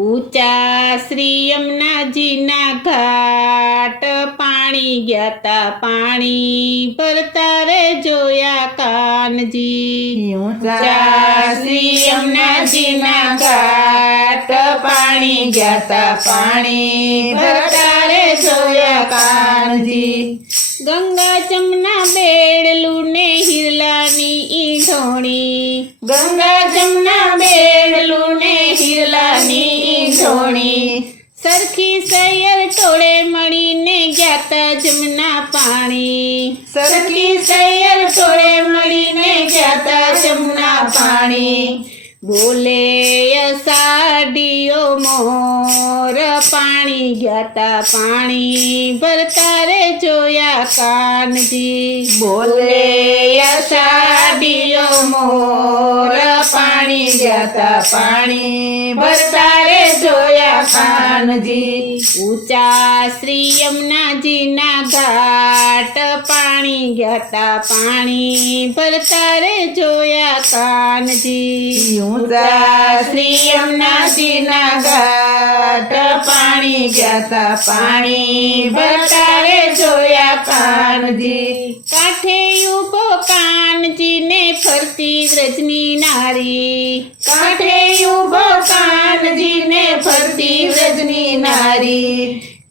ऊंचा श्री यमुनाजीना घाट पाणी गया पाणी भरता रे जोया कानजी। ऊंचा श्री यमुनाजीना घाट पाणी गया पाणी भरता रे जोया कानजी। गंगा जमुना बेड़लू ने हिरलानी ईंधोणी। गंगा जमुना बेड़लू ने हिरलानी ईंधोणी। सरखी सैयर टोळे मळीने ग्याता जमुना पाणी। सरखी सैयर टोळे मळीने ग्याता जमुना पाणी। बोले असाडियो मोर पाणी गया पाणी भरता रे जोया कानजी। बोले असाडियो मोर पाणी गया पाणी भरता रे जोया कानजी। ऊंचा श्री यमुनाजीना घाट पाणी गया पाणी भरता रे जोया कानजी। ऊंचा श्री यमुनाजीना घाट पाणी गया पाणी भरता रे जोया कानजी। काठे उभो कानजी ने फरती व्रजनी नारी। काठे उभो कानजी ने फरती व्रजनी नारी।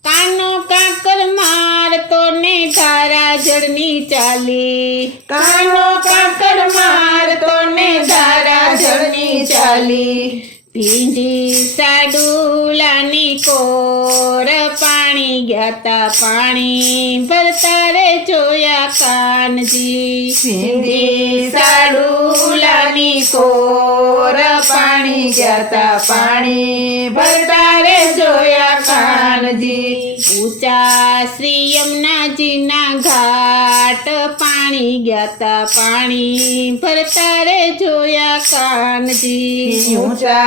कानो काकर मारतो ने धारा जड़नी चाली। कानो काकर मारतो ने धारा जड़नी चाली। पींडी साडूलानी कोर पाणी गया पाणी भरता रे जोया कानजी। पींडी साडूलानी कोर पाणी गया पाणी भरता रे जोया कानजी। ऊंचा श्री यमुनाजीना घाट पाणी गया पाणी भरता रे जोया कानजी। ऊंचा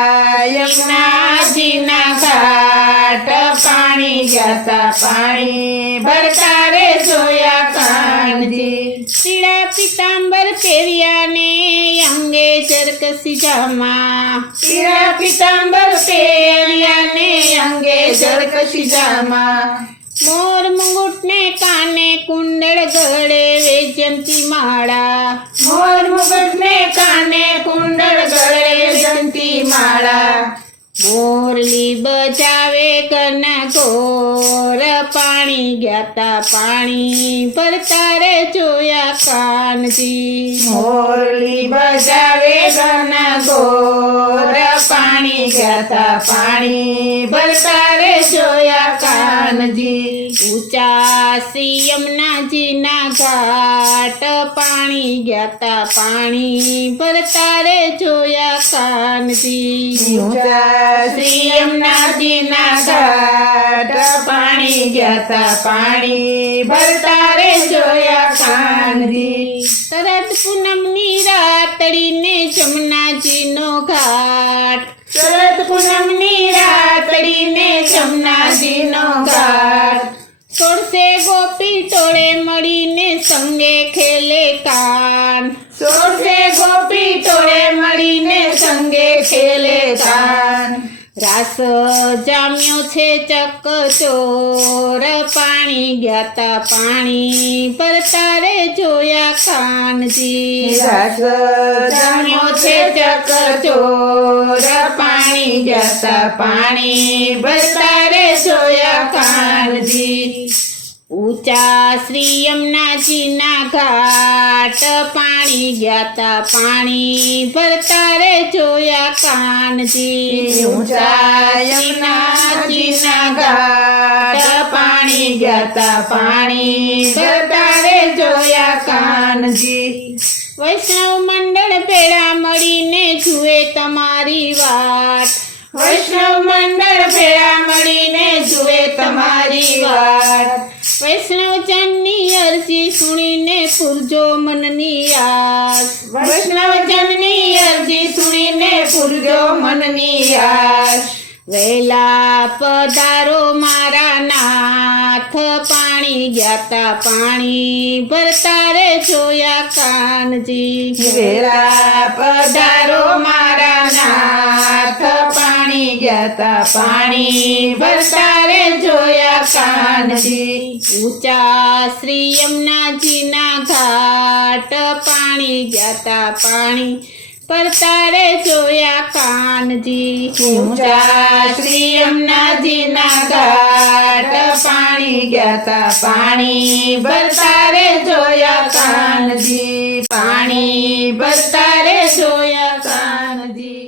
यमुनाजीना घाट पाणी गया पाणी भरता रे जोया कानजी। पीड़ा पीतांबर पेरिया ने अंगे जरकसी जामा। पीड़ा पीतांबर पेरिया ने अंगे जरकसी जामा। मोर मुंगुट ने काने कुंडल गळे वैजंती माळा। मोर मुंगुट ने काने कुंडल गळे वैजंती माळा। मोरली बजावे गण गोर पाणी गया पाणी भरता रे जोया कानजी। मोरली बजावे गण गोर पाणी गया पाणी भरता रे जोया कानजी। ऊंचा श्री यमुनाजीना घाट पाणी गया पाणी भरता रे जोया कानजी। ऊंचा श्री यमुनाजीना घाट पाणी गया पाणी भरता रे जोया कानजी। शरद पूनमनी रातड़ी ने जमुनाजीनो घाट। शरद पूनमनी रातड़ी ने जमुनाजीनो घाट। सोळसे गोपी टोळे मळीने संगे खेले कान। सोळसे गोपी टोळे मळीने संगे खेले कान। रास जाम्यो छे चकचोर पाणी गया पाणी भरता रे जोया कानजी। रास जाम्यो छे चकचोर पाणी गया पाणी भरता रे जोया कानजी। ऊंचा श्री यमुनाजीना घाट पाणी गया पाणी भरता रे जोया कानजी। ऊंचा यमुनाजीना घाट पाणी गया पाणी भरता रे जोया कानजी। वैष्णव मंडळ भेळा मळीने जुए तमारी वाट। वैष्णव मंडळ भेळा मळीने जुए तमारी वाट। वैष्णव जननी अर्जी सुनीने पुरजो मननी आस। वैष्णव जननी अर्जी सुनीने पुरजो मननी आस। वेला पधारो मारा नाथ पाणी गया पाणी भरता रे जोया कानजी। वेला पधारो मारा नाथ पाणी ગયા તા પાણી ભરતા રે જોયા કાનજી ઊંચા શ્રી યમુનાજીના ઘાટ પાણી ગયા તા પાણી ભરતા રે જોયા કાનજી ઊંચા શ્રી યમુનાજીના ઘાટ પાણી ગયા તા પાણી ભરતા રે જોયા કાનજી પાણી ભરતા રે જોયા કાનજી